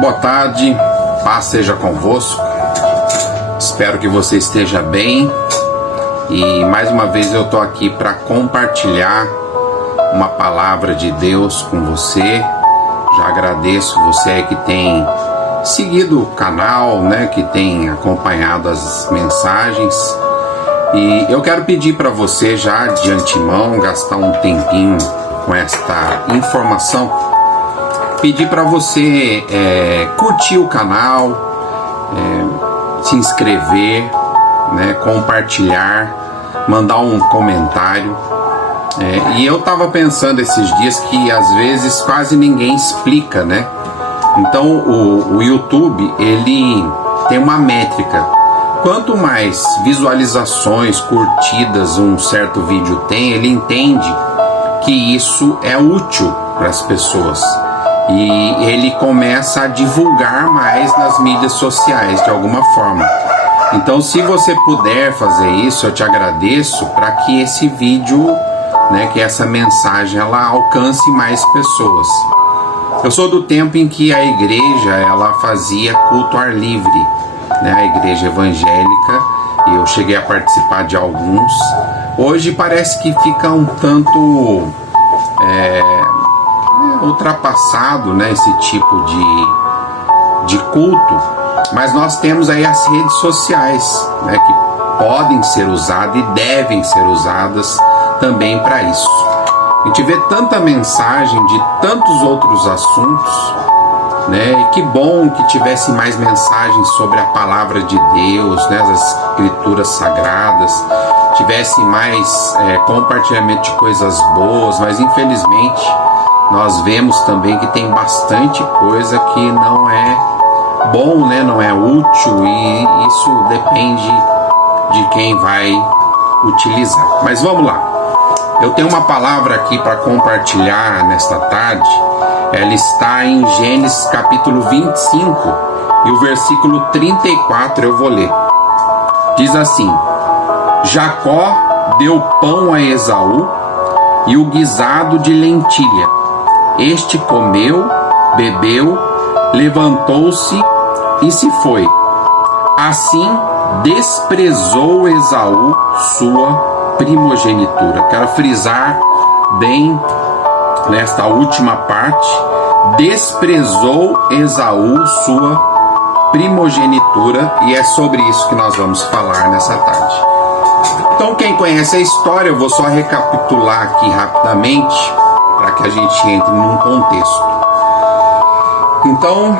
Boa tarde, paz seja convosco. Espero que você esteja bem. E mais uma vez eu estou aqui para compartilhar uma palavra de Deus com você. Já agradeço você que tem seguido o canal, né, que tem acompanhado as mensagens. E eu quero pedir para você já de antemão gastar um tempinho com esta informação. Pedir para você curtir o canal, se inscrever, né, compartilhar, mandar um comentário. E eu estava pensando esses dias que às vezes quase ninguém explica, né? Então o YouTube, ele tem uma métrica. Quanto mais visualizações, curtidas um certo vídeo tem, ele entende que isso é útil para as pessoas. E ele começa a divulgar mais nas mídias sociais de alguma forma. Então, se você puder fazer isso, eu te agradeço, para que esse vídeo, né, que essa mensagem ela alcance mais pessoas. Eu sou do tempo em que a igreja ela fazia culto ao ar livre, né, a igreja evangélica, e eu cheguei a participar de alguns. Hoje parece que fica um tanto ultrapassado, né, esse tipo de culto, mas nós temos aí as redes sociais, né, que podem ser usadas e devem ser usadas também para isso. A gente vê tanta mensagem de tantos outros assuntos, né, e que bom que tivesse mais mensagens sobre a palavra de Deus, né, as escrituras sagradas, tivesse mais compartilhamento de coisas boas, mas infelizmente nós vemos também que tem bastante coisa que não é bom, né? Não é útil, e isso depende de quem vai utilizar. Mas vamos lá. Eu tenho uma palavra aqui para compartilhar nesta tarde. Ela está em Gênesis capítulo 25 e o versículo 34 eu vou ler. Diz assim: Jacó deu pão a Esaú e o guisado de lentilha. Este comeu, bebeu, levantou-se e se foi. Assim desprezou Esaú sua primogenitura. Quero frisar bem nesta última parte. Desprezou Esaú sua primogenitura, e é sobre isso que nós vamos falar nessa tarde. Então, quem conhece a história, eu vou só recapitular aqui rapidamente, para que a gente entre num contexto. Então,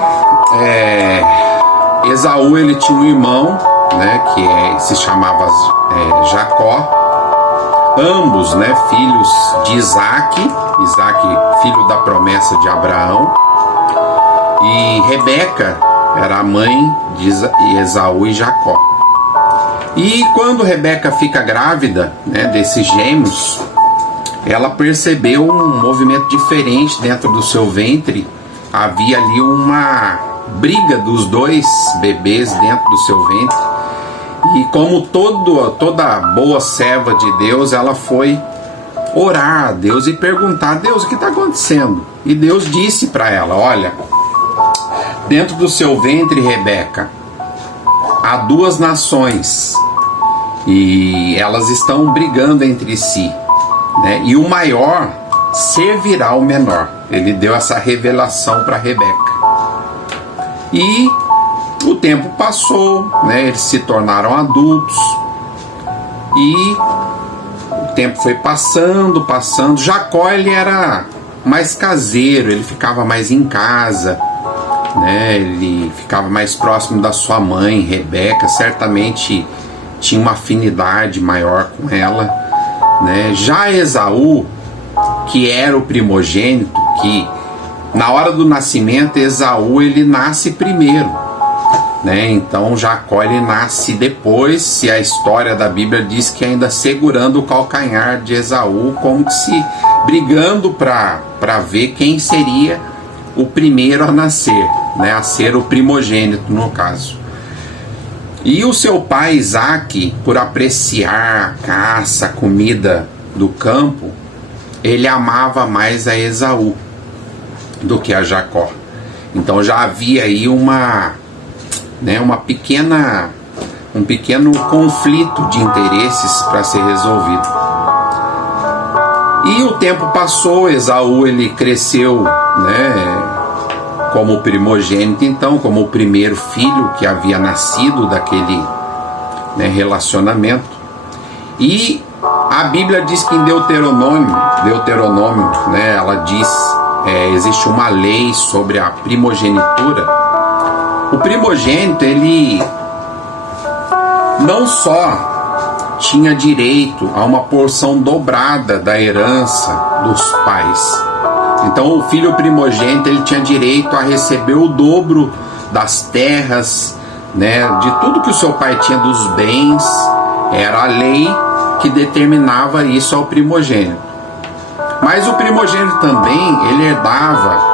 Esaú ele tinha um irmão, né, que se chamava Jacó. Ambos, né, filhos de Isaac, filho da promessa de Abraão. E Rebeca era a mãe de Esaú e Jacó. E quando Rebeca fica grávida, né, desses gêmeos, ela percebeu um movimento diferente dentro do seu ventre. Havia ali uma briga dos dois bebês dentro do seu ventre. E como toda boa serva de Deus, ela foi orar a Deus e perguntar a Deus o que está acontecendo. E Deus disse para ela: olha, dentro do seu ventre, Rebeca, há duas nações e elas estão brigando entre si, né? E o maior servirá ao menor. Ele deu essa revelação para Rebeca. E o tempo passou, né? Eles se tornaram adultos. E o tempo foi passando. Jacó, ele era mais caseiro, ele ficava mais em casa, né? Ele ficava mais próximo da sua mãe, Rebeca. Certamente tinha uma afinidade maior com ela, né? Já Esaú, que era o primogênito, que na hora do nascimento, Esaú ele nasce primeiro, né? Então Jacó ele nasce depois, se a história da Bíblia diz que ainda segurando o calcanhar de Esaú, como se brigando para ver quem seria o primeiro a nascer, né? A ser o primogênito no caso. E o seu pai Isaac, por apreciar a caça, a comida do campo, ele amava mais a Esaú do que a Jacó. Então já havia aí um pequeno conflito de interesses para ser resolvido. E o tempo passou, Esaú ele cresceu, né, como primogênito, então, como o primeiro filho que havia nascido daquele, né, relacionamento. E a Bíblia diz que em Deuteronômio, né, ela diz, existe uma lei sobre a primogenitura. O primogênito, ele não só tinha direito a uma porção dobrada da herança dos pais. Então o filho primogênito ele tinha direito a receber o dobro das terras, né, de tudo que o seu pai tinha, dos bens. Era a lei que determinava isso ao primogênito. Mas o primogênito também ele herdava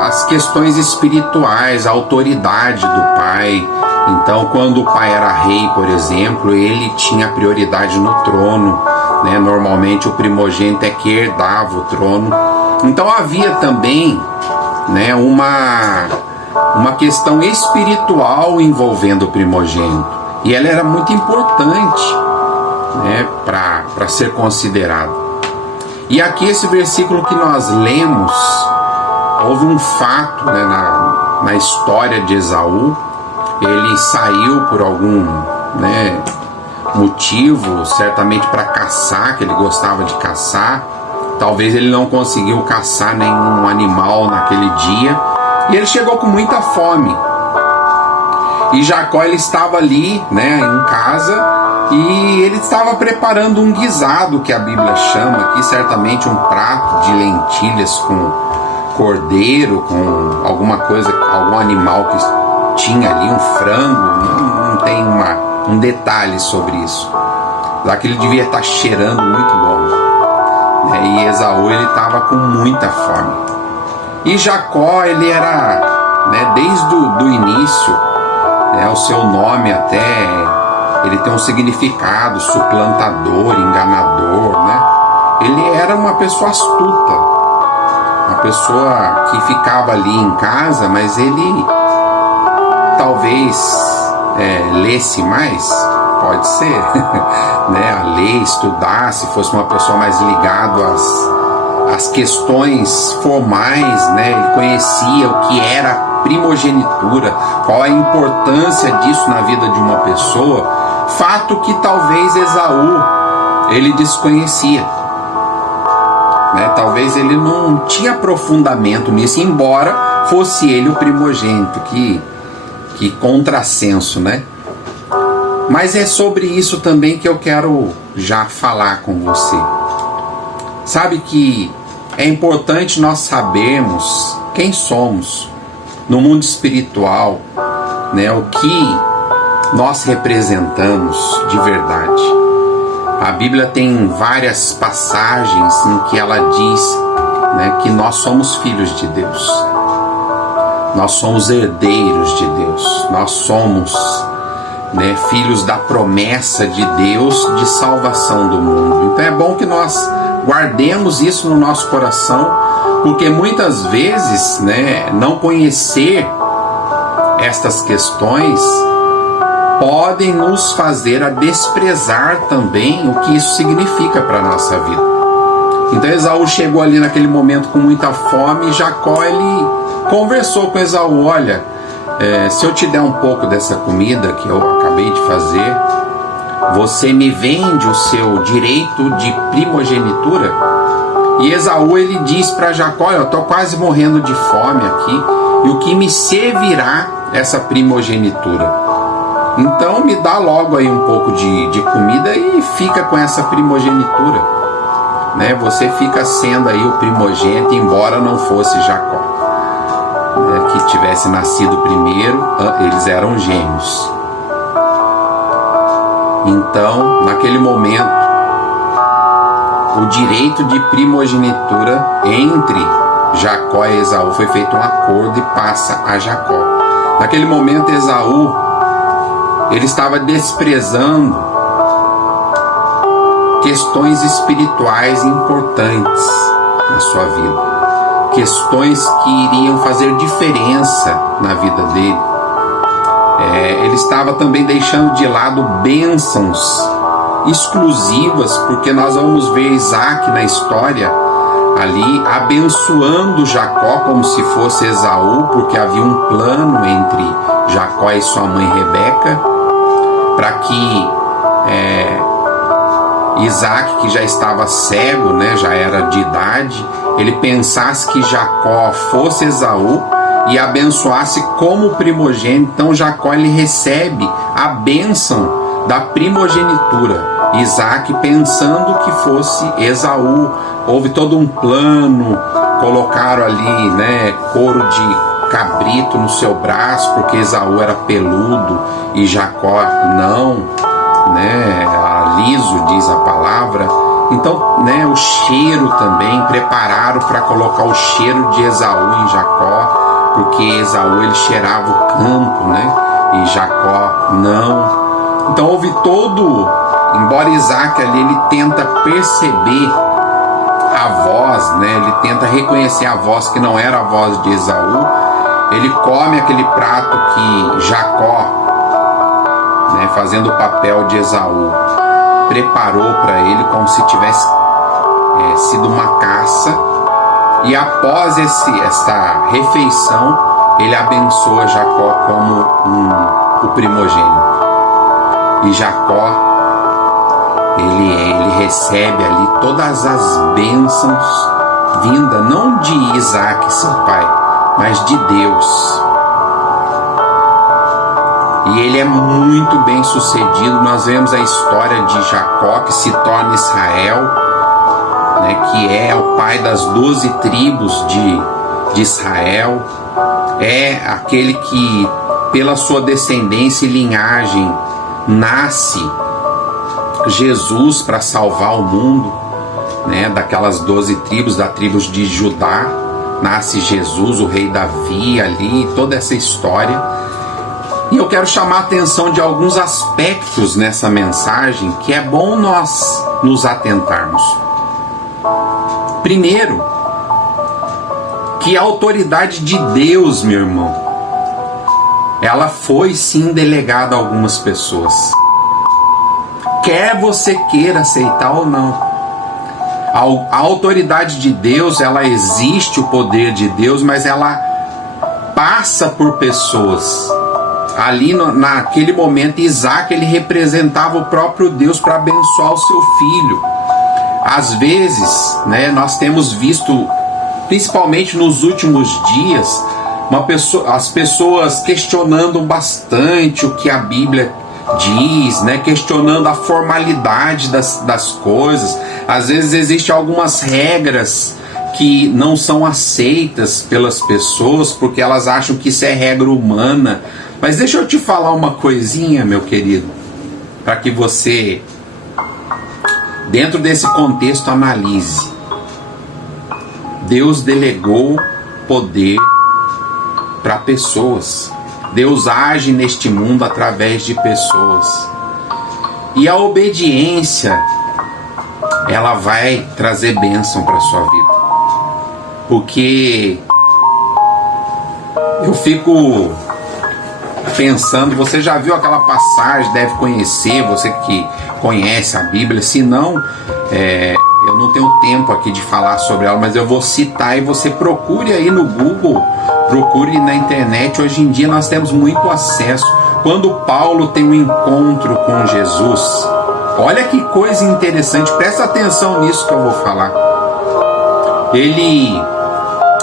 as questões espirituais, a autoridade do pai. Então, quando o pai era rei, por exemplo, ele tinha prioridade no trono, né? Normalmente o primogênito é que herdava o trono. Então havia também, né, uma questão espiritual envolvendo o primogênito. E ela era muito importante, né, para ser considerado. E aqui esse versículo que nós lemos, houve um fato, né, na história de Esaú. Ele saiu por algum, né, motivo, certamente para caçar, que ele gostava de caçar. Talvez ele não conseguiu caçar nenhum animal naquele dia. E ele chegou com muita fome. E Jacó ele estava ali, né, em casa, e ele estava preparando um guisado, que a Bíblia chama aqui, certamente um prato de lentilhas com cordeiro, com alguma coisa, algum animal que tinha ali, um frango, não tem um detalhe sobre isso. Lá que ele devia estar cheirando muito bom, né? E Esaú ele estava com muita fome. E Jacó ele era, né, desde o início, né, o seu nome até ele tem um significado, suplantador, enganador, né? Ele era uma pessoa astuta, uma pessoa que ficava ali em casa, mas ele talvez lesse mais, pode ser, né, a ler, estudasse, fosse uma pessoa mais ligada às questões formais, né? Ele conhecia o que era primogenitura, qual a importância disso na vida de uma pessoa, fato que talvez Esaú ele desconhecia, né? Talvez ele não tinha aprofundamento nisso, embora fosse ele o primogênito, que contrassenso, né? Mas é sobre isso também que eu quero já falar com você. Sabe que é importante nós sabermos quem somos no mundo espiritual, né? O que nós representamos de verdade. A Bíblia tem várias passagens em que ela diz, né, que nós somos filhos de Deus. Nós somos herdeiros de Deus. Nós somos, né, filhos da promessa de Deus de salvação do mundo. Então é bom que nós guardemos isso no nosso coração, porque muitas vezes, né, não conhecer estas questões podem nos fazer a desprezar também o que isso significa para a nossa vida. Então Esaú chegou ali naquele momento com muita fome, e Jacó ele conversou com Esaú: olha, se eu te der um pouco dessa comida que eu acabei de fazer, você me vende o seu direito de primogenitura? E Esaú ele diz para Jacó: eu estou quase morrendo de fome aqui, e o que me servirá essa primogenitura? Então me dá logo aí um pouco de comida e fica com essa primogenitura, né? Você fica sendo aí o primogênito, embora não fosse Jacó, né, que tivesse nascido primeiro. Eles eram gêmeos. Então, naquele momento, o direito de primogenitura entre Jacó e Esaú foi feito um acordo e passa a Jacó. Naquele momento, Esaú ele estava desprezando questões espirituais importantes na sua vida, questões que iriam fazer diferença na vida dele. Ele estava também deixando de lado bênçãos exclusivas, porque nós vamos ver Isaac na história ali abençoando Jacó como se fosse Esaú, porque havia um plano entre Jacó e sua mãe Rebeca, para que Isaac, que já estava cego, né, já era de idade, ele pensasse que Jacó fosse Esaú e abençoasse como primogênito. Então Jacó, ele recebe a bênção da primogenitura. Isaac pensando que fosse Esaú. Houve todo um plano, colocaram ali, né, couro de cabrito no seu braço, porque Esaú era peludo e Jacó não, né, liso, diz a palavra. Então, né, o cheiro também, prepararam para colocar o cheiro de Esaú em Jacó, porque Esaú, ele cheirava o campo, né, e Jacó não. Então houve todo, embora Isaac ali, ele tenta perceber a voz, né, ele tenta reconhecer a voz que não era a voz de Esaú. Ele come aquele prato que Jacó, né, fazendo o papel de Esaú, preparou para ele, como se tivesse sido uma caça. E após essa refeição, ele abençoa Jacó como o primogênito. E Jacó, ele recebe ali todas as bênçãos vindas não de Isaac, seu pai, mas de Deus. E ele é muito bem sucedido. Nós vemos a história de Jacó, que se torna Israel, né, que é o pai das 12 tribos de Israel. É aquele que, pela sua descendência e linhagem, nasce Jesus para salvar o mundo, né, daquelas 12 tribos, das tribos de Judá. Nasce Jesus, o rei Davi ali, toda essa história. E eu quero chamar a atenção de alguns aspectos nessa mensagem que é bom nós nos atentarmos. Primeiro, que a autoridade de Deus, meu irmão, ela foi sim delegada a algumas pessoas. Quer você queira aceitar ou não. A autoridade de Deus, ela existe, o poder de Deus, mas ela passa por pessoas. Ali naquele momento, Isaac, ele representava o próprio Deus para abençoar o seu filho. Às vezes, né, nós temos visto, principalmente nos últimos dias, as pessoas questionando bastante o que a Bíblia diz, né, questionando a formalidade das coisas. Às vezes existem algumas regras que não são aceitas pelas pessoas porque elas acham que isso é regra humana. Mas deixa eu te falar uma coisinha, meu querido, para que você, dentro desse contexto, analise. Deus delegou poder para pessoas. Deus age neste mundo através de pessoas. E a obediência, ela vai trazer bênção para a sua vida. Porque eu fico pensando, você já viu aquela passagem, deve conhecer, você que conhece a Bíblia, se não, eu não tenho tempo aqui de falar sobre ela, mas eu vou citar e você procure aí no Google, procure na internet. Hoje em dia nós temos muito acesso. Quando Paulo tem um encontro com Jesus, olha que coisa interessante, presta atenção nisso que eu vou falar.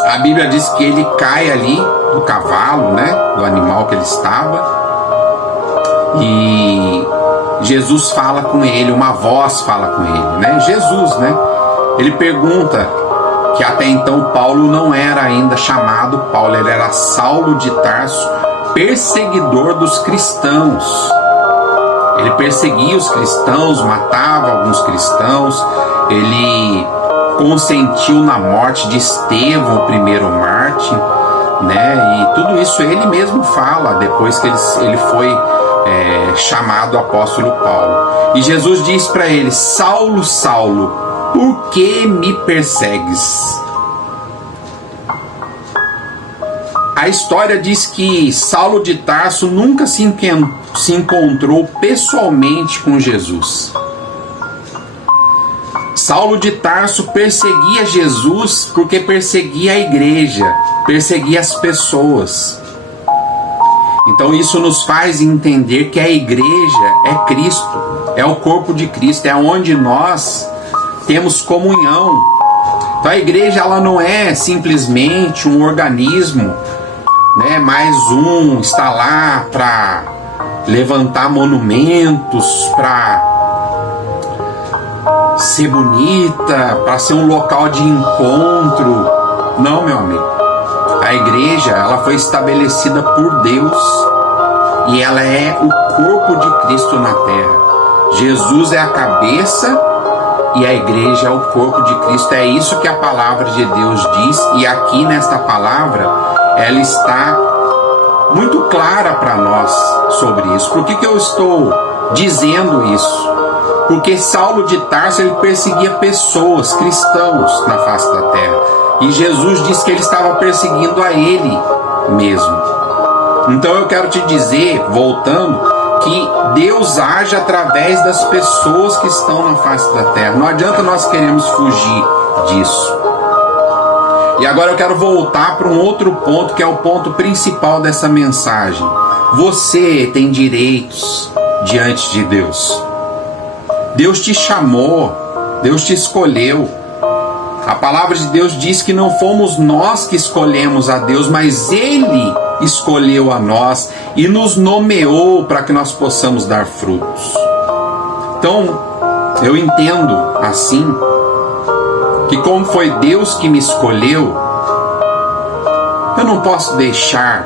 A Bíblia diz que ele cai ali do cavalo, né, do animal que ele estava, e Jesus fala com ele, uma voz fala com ele, né, Jesus, né, ele pergunta, que até então Paulo não era ainda chamado Paulo, ele era Saulo de Tarso, perseguidor dos cristãos. Ele perseguia os cristãos, matava alguns cristãos, ele consentiu na morte de Estevão, o primeiro mártir, né? E tudo isso ele mesmo fala depois que ele foi chamado apóstolo Paulo. E Jesus diz para ele: Saulo, Saulo, por que me persegues? A história diz que Saulo de Tarso nunca se encontrou pessoalmente com Jesus. Saulo de Tarso perseguia Jesus porque perseguia a igreja, perseguia as pessoas. Então isso nos faz entender que a igreja é Cristo, é o corpo de Cristo, é onde nós temos comunhão. Então a igreja ela não é simplesmente um organismo, né, mais um, está lá para levantar monumentos, para ser bonita, para ser um local de encontro. Não, meu amigo. A igreja, ela foi estabelecida por Deus e ela é o corpo de Cristo na terra. Jesus é a cabeça e a igreja é o corpo de Cristo. É isso que a palavra de Deus diz, e aqui nesta palavra ela está muito clara para nós sobre isso. Por que eu estou dizendo isso? Porque Saulo de Tarso ele perseguia pessoas, cristãos na face da terra. E Jesus disse que ele estava perseguindo a ele mesmo. Então eu quero te dizer, voltando, que Deus age através das pessoas que estão na face da terra. Não adianta nós queremos fugir disso. E agora eu quero voltar para um outro ponto, que é o ponto principal dessa mensagem. Você tem direitos diante de Deus. Deus te chamou, Deus te escolheu. A palavra de Deus diz que não fomos nós que escolhemos a Deus, mas Ele escolheu a nós e nos nomeou para que nós possamos dar frutos. Então, eu entendo assim, que como foi Deus que me escolheu, eu não posso deixar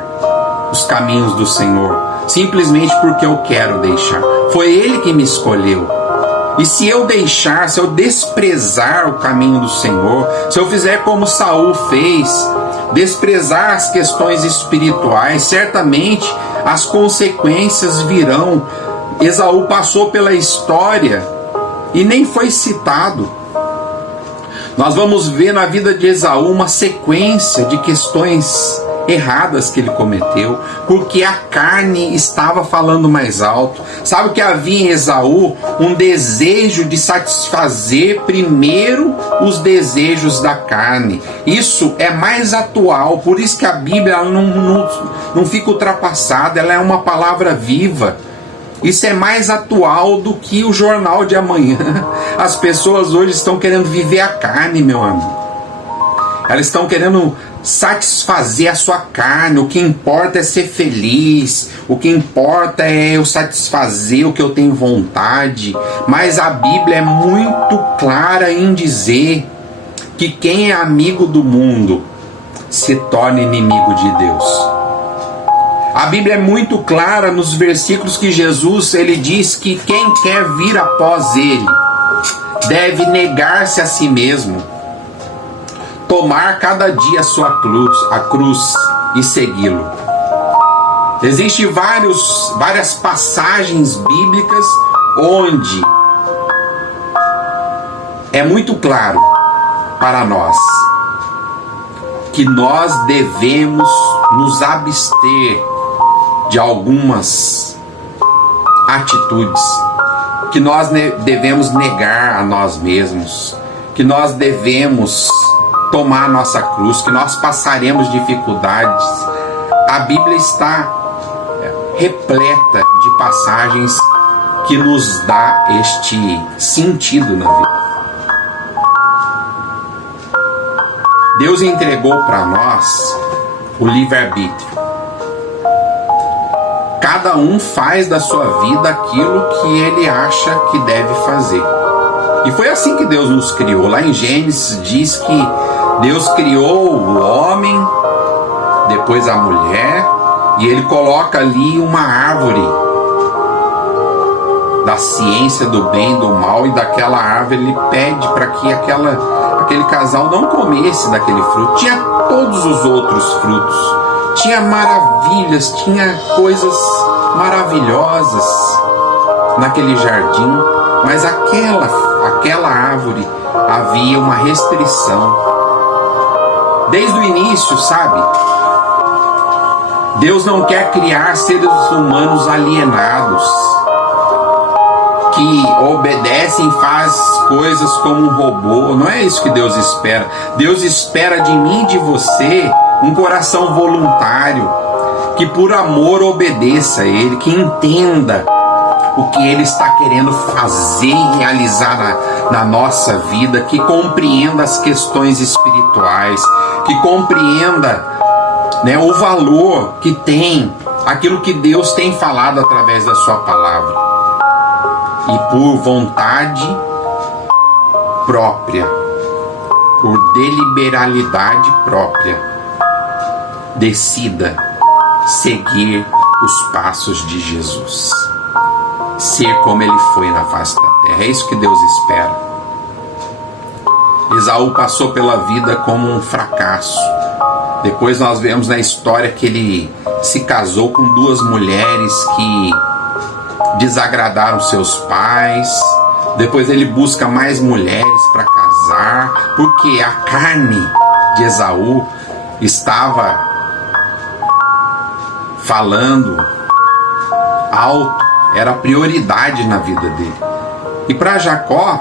os caminhos do Senhor, simplesmente porque eu quero deixar. Foi Ele que me escolheu. E se eu deixar, se eu desprezar o caminho do Senhor, se eu fizer como Saul fez, desprezar as questões espirituais, certamente as consequências virão. Esaú passou pela história e nem foi citado. Nós vamos ver na vida de Esaú uma sequência de questões erradas que ele cometeu, porque a carne estava falando mais alto. Sabe o que havia em Esaú? Um desejo de satisfazer primeiro os desejos da carne. Isso é mais atual, por isso que a Bíblia ela não fica ultrapassada, ela é uma palavra viva. Isso é mais atual do que o jornal de amanhã. As pessoas hoje estão querendo viver a carne, meu amigo. Elas estão querendo satisfazer a sua carne. O que importa é ser feliz. O que importa é eu satisfazer o que eu tenho vontade. Mas a Bíblia é muito clara em dizer que quem é amigo do mundo se torna inimigo de Deus. A Bíblia é muito clara nos versículos que Jesus ele diz que quem quer vir após Ele deve negar-se a si mesmo, tomar cada dia a cruz e segui-lo. Existem várias passagens bíblicas onde é muito claro para nós que nós devemos nos abster de algumas atitudes, que nós devemos negar a nós mesmos, que nós devemos tomar nossa cruz, que nós passaremos dificuldades. A Bíblia está repleta de passagens que nos dá este sentido na vida. Deus entregou para nós o livre-arbítrio. Cada um faz da sua vida aquilo que ele acha que deve fazer. E foi assim que Deus nos criou. Lá em Gênesis diz que Deus criou o homem, depois a mulher, e ele coloca ali uma árvore da ciência do bem e do mal, e daquela árvore ele pede para que aquele casal não comesse daquele fruto. Tinha todos os outros frutos, tinha maravilhas, tinha coisas maravilhosas naquele jardim, mas aquela árvore havia uma restrição. Desde o início, sabe? Deus não quer criar seres humanos alienados, que obedecem, faz coisas como um robô. Não é isso que Deus espera. Deus espera de mim e de você um coração voluntário, que por amor obedeça a Ele, que entenda o que Ele está querendo fazer e realizar na nossa vida, que compreenda as questões espirituais, que compreenda, né, o valor que tem aquilo que Deus tem falado através da sua palavra. E por vontade própria, por deliberalidade própria, decida seguir os passos de Jesus, ser como Ele foi na face da terra. É isso que Deus espera. Esaú passou pela vida como um fracasso. Depois nós vemos na história que ele se casou com duas mulheres que desagradaram seus pais. Depois ele busca mais mulheres para casar, porque a carne de Esaú estava falando alto, era prioridade na vida dele. E para Jacó,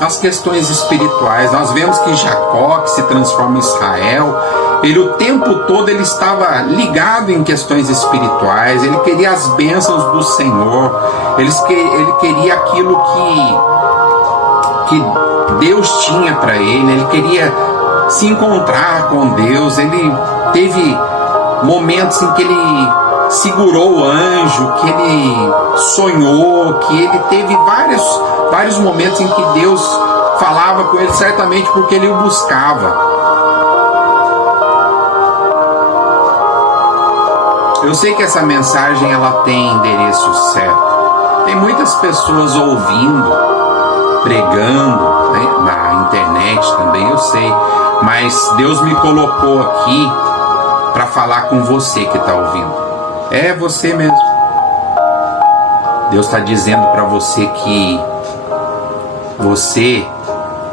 as questões espirituais. Nós vemos que Jacó, que se transforma em Israel, ele o tempo todo ele estava ligado em questões espirituais. Ele queria as bênçãos do Senhor. Ele queria aquilo que Deus tinha para ele. Ele queria se encontrar com Deus. Ele teve momentos em que ele segurou o anjo, que ele sonhou, que ele teve vários momentos em que Deus falava com ele, certamente porque ele o buscava. Eu sei que essa mensagem ela tem endereço certo. Tem muitas pessoas ouvindo, pregando, né, na internet também, eu sei. Mas Deus me colocou aqui para falar com você que está ouvindo. É você mesmo. Deus está dizendo para você que você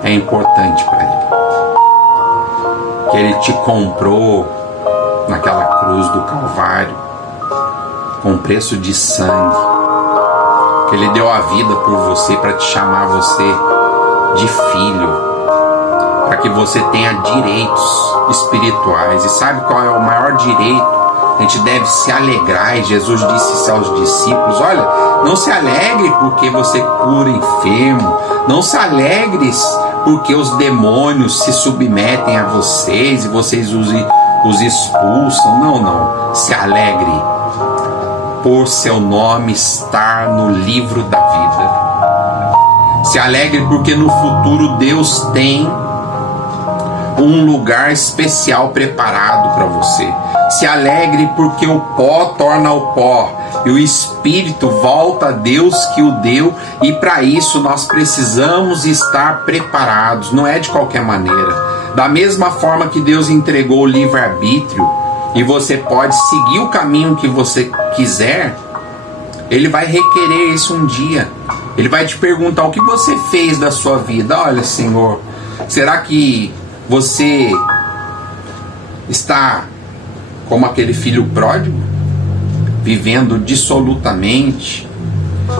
é importante para Ele. Que Ele te comprou naquela cruz do Calvário com preço de sangue. Que Ele deu a vida por você para te chamar você de filho, para que você tenha direitos espirituais. E sabe qual é o maior direito? A gente deve se alegrar. E Jesus disse aos discípulos: olha, não se alegre porque você cura enfermo, não se alegre porque os demônios se submetem a vocês e vocês os expulsam. Não, se alegre por seu nome estar no livro da vida. Se alegre porque no futuro Deus tem um lugar especial preparado para você. Se alegre porque o pó torna o pó e o Espírito volta a Deus que o deu, e para isso nós precisamos estar preparados, não é de qualquer maneira. Da mesma forma que Deus entregou o livre-arbítrio e você pode seguir o caminho que você quiser, Ele vai requerer isso um dia. Ele vai te perguntar o que você fez da sua vida. Olha, Senhor, será que você está como aquele filho pródigo, vivendo dissolutamente,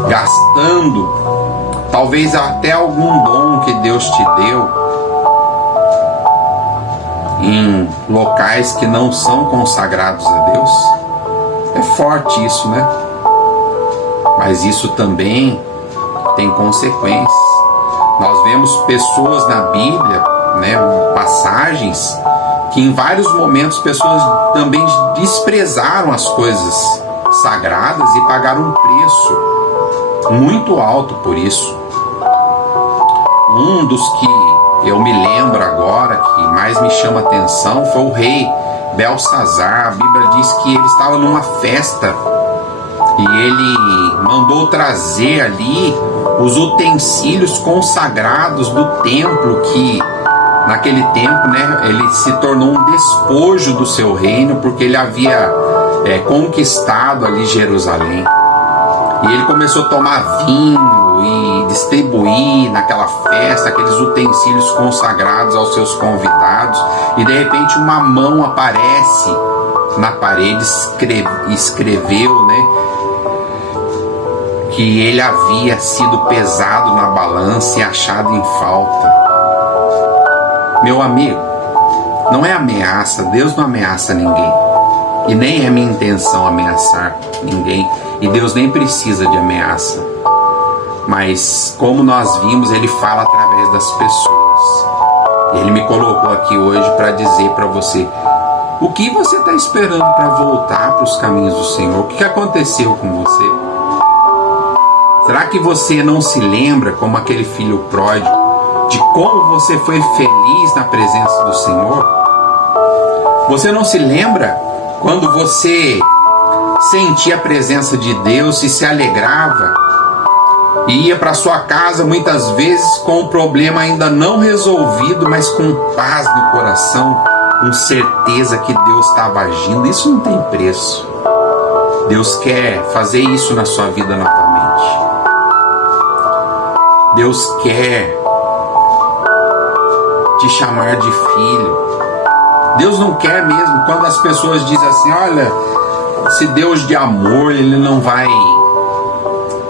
gastando talvez até algum dom que Deus te deu em locais que não são consagrados a Deus? É forte isso, né? Mas isso também tem consequências. Nós vemos pessoas na Bíblia, né, passagens que em vários momentos pessoas também desprezaram as coisas sagradas e pagaram um preço muito alto por isso. Um dos que eu me lembro agora, que mais me chama atenção, foi o rei Belsazar. A Bíblia diz que ele estava numa festa e ele mandou trazer ali os utensílios consagrados do templo, que naquele tempo, né, ele se tornou um despojo do seu reino, porque ele havia conquistado ali Jerusalém. E ele começou a tomar vinho e distribuir naquela festa aqueles utensílios consagrados aos seus convidados. E de repente uma mão aparece na parede, escreveu, né, que ele havia sido pesado na balança e achado em falta. Meu amigo, não é ameaça, Deus não ameaça ninguém. E nem é minha intenção ameaçar ninguém. E Deus nem precisa de ameaça. Mas como nós vimos, Ele fala através das pessoas. Ele me colocou aqui hoje para dizer para você: o que você está esperando para voltar para os caminhos do Senhor? O que aconteceu com você? Será que você não se lembra, como aquele filho pródigo, de como você foi feliz na presença do Senhor? Você não se lembra quando você sentia a presença de Deus e se alegrava e ia para sua casa muitas vezes com o problema ainda não resolvido, mas com paz no coração, com certeza que Deus estava agindo? Isso não tem preço. Deus quer fazer isso na sua vida novamente. Deus quer te chamar de filho. Deus não quer mesmo, quando as pessoas dizem assim: olha, esse Deus de amor, Ele não vai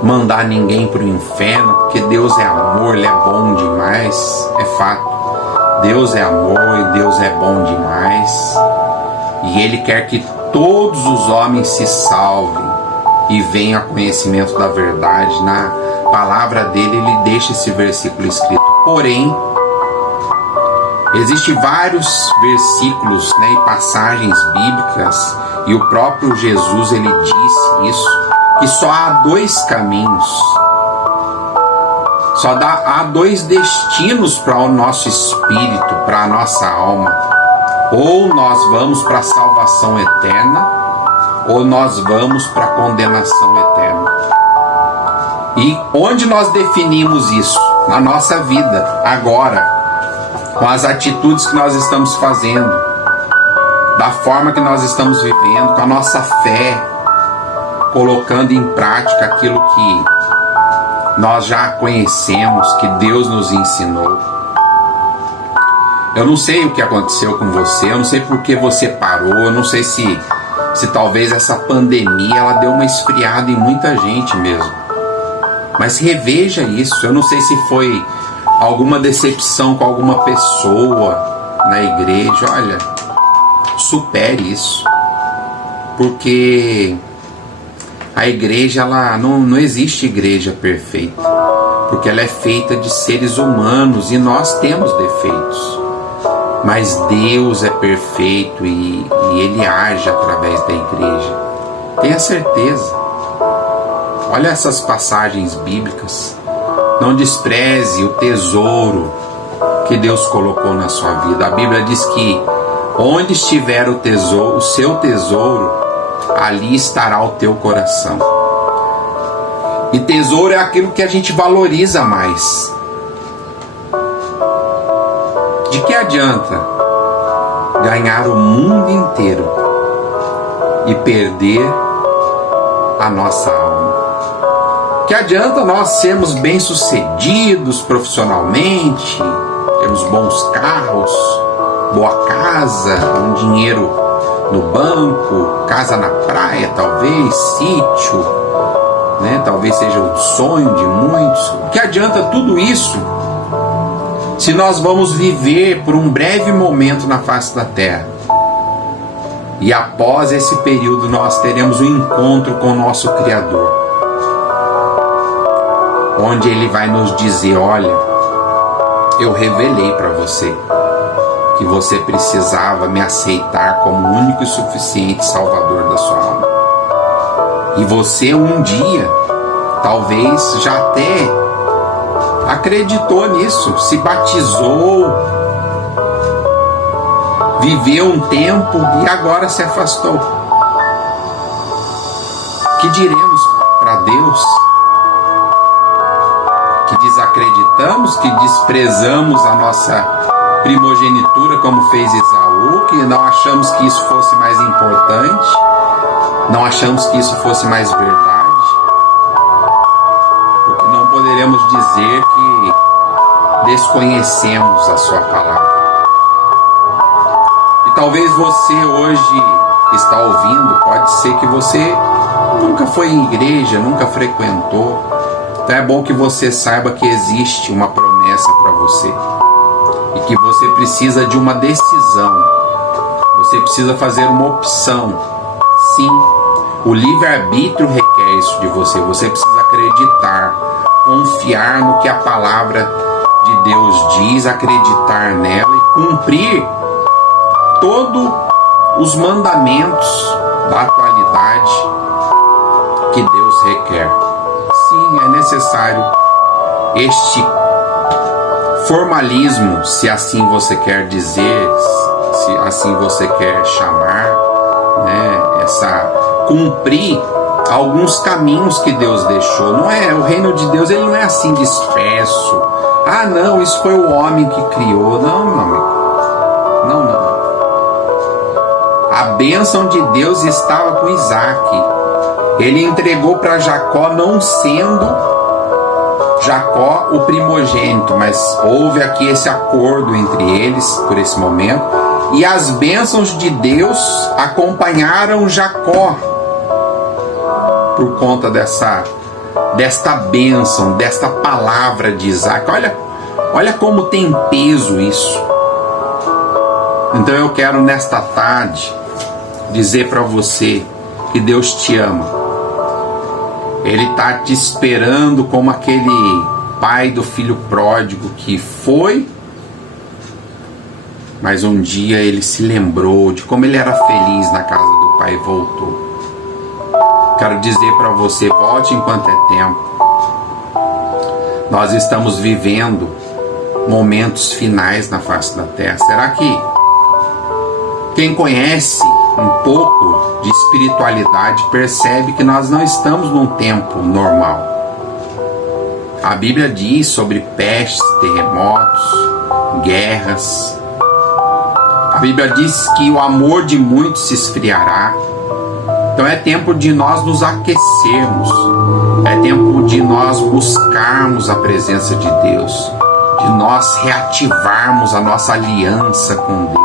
mandar ninguém para o inferno, porque Deus é amor, Ele é bom demais. É fato, Deus é amor e Deus é bom demais, e Ele quer que todos os homens se salvem e venham a conhecimento da verdade. Na palavra dele, Ele deixa esse versículo escrito. Porém, existem vários versículos, né, e passagens bíblicas, e o próprio Jesus, Ele disse isso, que só há dois caminhos, há dois destinos para o nosso espírito, para a nossa alma: ou nós vamos para a salvação eterna, ou nós vamos para a condenação eterna. E onde nós definimos isso? Na nossa vida, agora, com as atitudes que nós estamos fazendo, da forma que nós estamos vivendo, com a nossa fé, colocando em prática aquilo que nós já conhecemos, que Deus nos ensinou. Eu não sei o que aconteceu com você, eu não sei por que você parou, eu não sei se talvez essa pandemia ela deu uma esfriada em muita gente mesmo. Mas reveja isso. Eu não sei se foi alguma decepção com alguma pessoa na igreja. Olha, supere isso, porque a igreja, ela não existe igreja perfeita, porque ela é feita de seres humanos e nós temos defeitos, mas Deus é perfeito e Ele age através da igreja. Tenha certeza. Olha essas passagens bíblicas. Não despreze o tesouro que Deus colocou na sua vida. A Bíblia diz que onde estiver o tesouro, o seu tesouro, ali estará o teu coração. E tesouro é aquilo que a gente valoriza mais. De que adianta ganhar o mundo inteiro e perder a nossa alma? Que adianta nós sermos bem-sucedidos profissionalmente, termos bons carros, boa casa, um dinheiro no banco, casa na praia, talvez, sítio, né? Talvez seja o sonho de muitos. O que adianta tudo isso se nós vamos viver por um breve momento na face da terra? E após esse período nós teremos um encontro com o nosso Criador, onde Ele vai nos dizer: olha, eu revelei para você que você precisava me aceitar como o único e suficiente Salvador da sua alma. E você um dia, talvez já até acreditou nisso, se batizou, viveu um tempo e agora se afastou. Que diremos para Deus? Que desacreditamos, que desprezamos a nossa primogenitura, como fez Esaú, que não achamos que isso fosse mais importante, não achamos que isso fosse mais verdade, porque não poderemos dizer que desconhecemos a sua palavra. E talvez você hoje que está ouvindo, pode ser que você nunca foi em igreja, nunca frequentou. Então é bom que você saiba que existe uma promessa para você e que você precisa de uma decisão. Você precisa fazer uma opção. Sim, o livre-arbítrio requer isso de você. Você precisa acreditar, confiar no que a palavra de Deus diz, acreditar nela e cumprir todos os mandamentos da atualidade que Deus requer. Sim, é necessário este formalismo, se assim você quer dizer, se assim você quer chamar, né? Cumprir alguns caminhos que Deus deixou. Não é, o reino de Deus ele não é assim disperso. Ah, não, isso foi o homem que criou. Não, meu amigo. Não. A bênção de Deus estava com Isaac. Ele entregou para Jacó, não sendo Jacó o primogênito, mas houve aqui esse acordo entre eles por esse momento. E as bênçãos de Deus acompanharam Jacó por conta desta bênção, desta palavra de Isaac. Olha como tem peso isso. Então eu quero nesta tarde dizer para você que Deus te ama. Ele está te esperando como aquele pai do filho pródigo que foi, mas um dia ele se lembrou de como ele era feliz na casa do pai e voltou. Quero dizer para você, volte enquanto é tempo. Nós estamos vivendo momentos finais na face da terra. Será que quem conhece um pouco de espiritualidade percebe que nós não estamos num tempo normal? A Bíblia diz sobre pestes, terremotos, guerras. A Bíblia diz que o amor de muitos se esfriará. Então é tempo de nós nos aquecermos. É tempo de nós buscarmos a presença de Deus. De nós reativarmos a nossa aliança com Deus.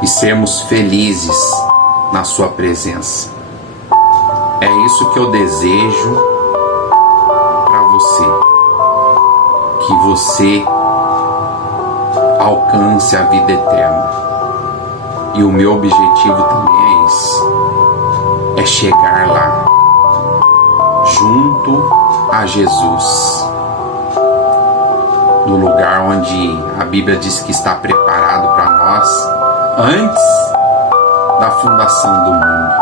E sermos felizes na sua presença. É isso que eu desejo para você. Que você alcance a vida eterna. E o meu objetivo também é esse. É chegar lá, junto a Jesus, no lugar onde a Bíblia diz que está preparado para nós antes da fundação do mundo.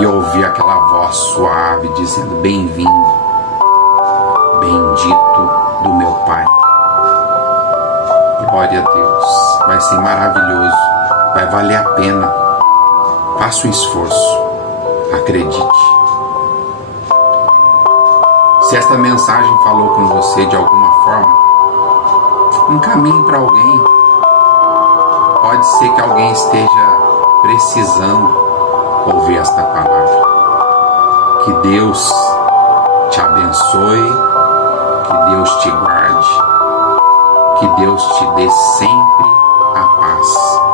E ouvir aquela voz suave dizendo: bem-vindo, bendito do meu Pai. Glória a Deus, vai ser maravilhoso, vai valer a pena. Faça um esforço, acredite. Se esta mensagem falou com você de alguma forma, encaminhe para alguém. Pode ser que alguém esteja precisando ouvir esta palavra. Que Deus te abençoe, que Deus te guarde, que Deus te dê sempre a paz.